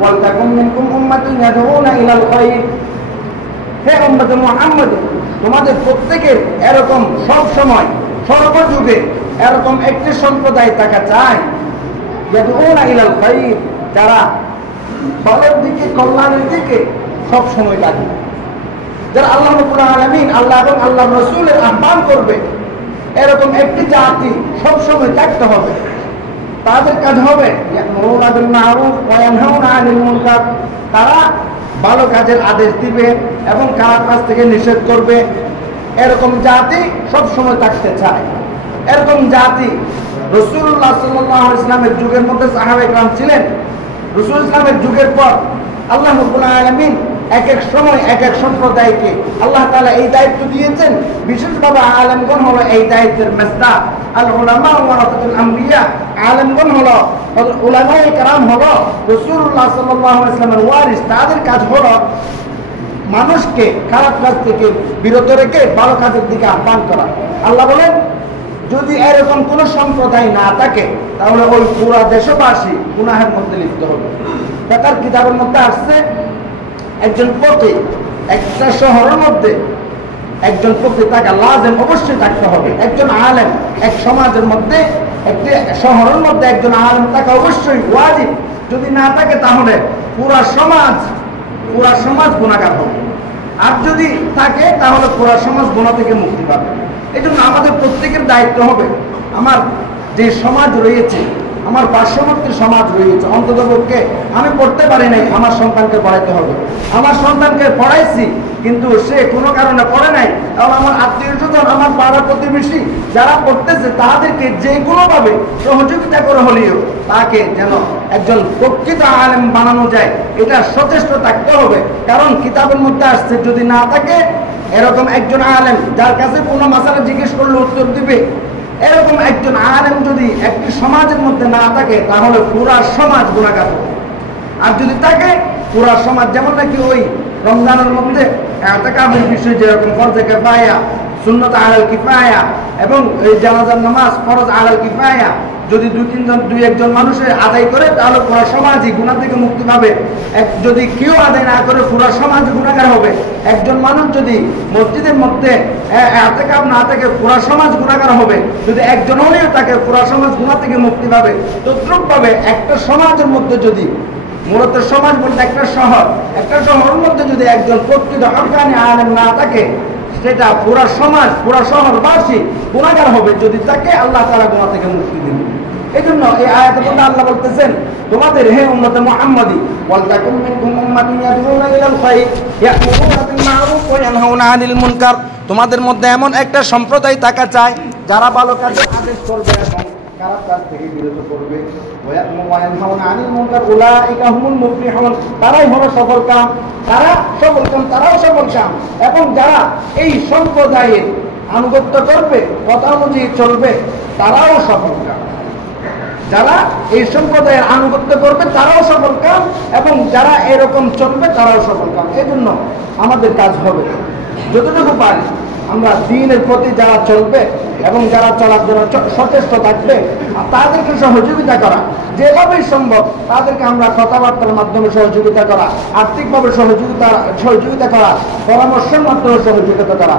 ওয়ালতাকুম মিনকুম উম্মাতুন ইয়াদউনা ইলাল খায়র। হে উম্মতে মুহাম্মদ, তোমাদের প্রত্যেকের এরকম সব সময় সর্বযুগে এরকম একটি সম্প্রদায় থাকা চায়, ইয়াদউনা ইলাল খায়র, যারা ভালোর দিকে, কল্যাণের দিকে সব সময় ডাকে, যারা আল্লাহ রাব্বুল আলামিন, আল্লাহ এবং আল্লাহর রাসূলের আহ্বান করবে, এরকম একটি জাতি সব সময় থাকতে হবে। তাদের কাজ হবে ইয়া'মুরুনা বিল মা'রুফ ওয়া ইয়ানহাউনা আনিল মুনকার, তারা ভালো কাজের আদেশ দিবে এবং খারাপ কাজ থেকে নিষেধ করবে। এরকম জাতি সব সময় থাকতে চায়। এরকম জাতি রাসূলুল্লাহ সাল্লাল্লাহু আলাইহি ওয়াসাল্লামের যুগের মধ্যে সাহাবায়ে কেরাম ছিলেন। রাসূল ইসলামের যুগের পর আল্লাহ রাব্বুল আলামিন এক এক সময় এক এক সম্প্রদায়কে আল্লাহ তাআলা এই দায়িত্ব দিয়েছেন। বিশেষভাবে আলেমগণ হলো এই দায়িত্বের মেজদা। আল উলামা ওয়ারাসাতুল আমবিয়া, আলেমগণ হলো, উলামায়ে কেরাম হলো রাসূলুল্লাহ সাল্লাল্লাহু আলাইহি ওয়াসাল্লামের ওয়ারিস। তাদের কাজ হলো মানুষকে খারাপ কাজ থেকে বিরত রেখে ভালো কাজের দিকে আহ্বান করা। আল্লাহ বলেন, যদি এরকম কোন সম্প্রদায় না থাকে তাহলে ওই পুরা দেশবাসী গুনাহের মধ্যে লিপ্ত হবে। তার কিতাবের মধ্যে আসছে, একজন ফকিহ একটা শহরের মধ্যে একজন ফকিহ থাকা লাজিম, অবশ্যই থাকতে হবে। একজন আলেম এক সমাজের মধ্যে, একটি শহরের মধ্যে একজন আলেম থাকা অবশ্যই ওয়াজিব। যদি না থাকে তাহলে পুরা সমাজ গুনাহগার হবে। আর যদি থাকে তাহলে পুরা সমাজ গুনাহ থেকে মুক্তি পাবে। এই জন্য আমাদের প্রত্যেকের দায়িত্ব হবে, আমার যে সমাজ রয়েছে, আমার পার্শ্ববর্তী সমাজ রয়েছে, অন্ততপক্ষে আমি পড়তে পারি নাই, আমার সন্তানকে পড়াইতে হবে। আমার সন্তানকে পড়াইছি কিন্তু সে কোনো কারণে পড়ে নাই, এবং আমার আত্মীয় স্বজন, আমার পাড়া প্রতিবেশী যারা পড়তেছে তাদেরকে যে কোনোভাবে সহযোগিতা করে হলেও তাকে যেন একজন প্রকৃত আলেম বানানো যায়, এটা সচেষ্ট থাকতে হবে। কারণ কিতাবের মধ্যে আসছে, যদি না থাকে এরকম একজন আলেম যার কাছে কোনো মাসালা জিজ্ঞেস করলে উত্তর দিবে, এরকম একজন আলেম যদি একটি সমাজের মধ্যে না থাকে তাহলে পুরা সমাজ গুনাহগার হবে। আর যদি থাকে পুরা সমাজ, যেমন নাকি ওই রমজানের মধ্যে ইতিকাফের বিষয় যেরকম ফরজে কিফায়া, সুন্নাত আলাল কিফায়া এবং এই জানাজার নামাজ ফরজ আলাল কিফায়া, যদি দুই একজন মানুষের আদায় করে তাহলে পুরা সমাজই গুনাহ থেকে মুক্তি পাবে। যদি কেউ আদায় না করে পুরা সমাজ গুনাহগার হবে। একজন মানুষ যদি মসজিদের মধ্যে ইতিকাফ না থাকে পুরা সমাজ গুনাহগার হবে। যদি একজন হলেও থাকে পুরা সমাজ গুনাহ থেকে মুক্তি পাবে। তদ্রূপভাবে একটা সমাজের মধ্যে যদি, মূলত সমাজ বলতে একটা শহরের মধ্যে যদি একজন প্রকৃত হক্কানি আলেম না থাকে, সেটা পুরা সমাজ, পুরা শহরবাসী গুনাহগার হবে। যদি তাকে আল্লাহ তাআলা গুনাহ থেকে মুক্তি দিবেন। এই জন্য এই আয়াতের মধ্যে আল্লাহ বলতেছেন, তোমাদের হে উম্মতে মুহাম্মাদি, ওয়ালতাকুম মিনকুম উম্মাতুন ইয়াদউনা ইলাল খায়র ইয়া'মুরুনা বিল মা'রুফ ওয়া ইয়ানহাউনা আনিল মুনকার, তোমাদের মধ্যে এমন একটা সম্প্রদায় থাকা চায় যারা ভালো কাজের আদেশ করবে এবং খারাপ কাজ থেকে বিরত করবে। ওয়া ইয়ানহাউনা আনিল মুনকার উলাইকা হুমুল মুফলিহুন, তারাই হলো সফলকাম। তারাও সফলকাম। এবং যারা এই সম্প্রদায়ের আনুগত্য করবে, কথা অনুযায়ী চলবে, তারাও সফলকাম। যারা এই সম্প্রদায়ের আনুগত্য করবে তারাও সফলকাম, এবং যারা এরকম চলবে তারাও সফলকাম। এই জন্য আমাদের কাজ হবে যতটুকু পারি আমরা দ্বীনের প্রতি যারা চলবে এবং যারা চলার জন্য সচেষ্ট থাকবে তাদেরকে সহযোগিতা করা, যেভাবেই সম্ভব তাদেরকে আমরা কথাবার্তার মাধ্যমে সহযোগিতা করা, আর্থিকভাবে সহযোগিতা করা, পরামর্শের মাধ্যমে সহযোগিতা করা।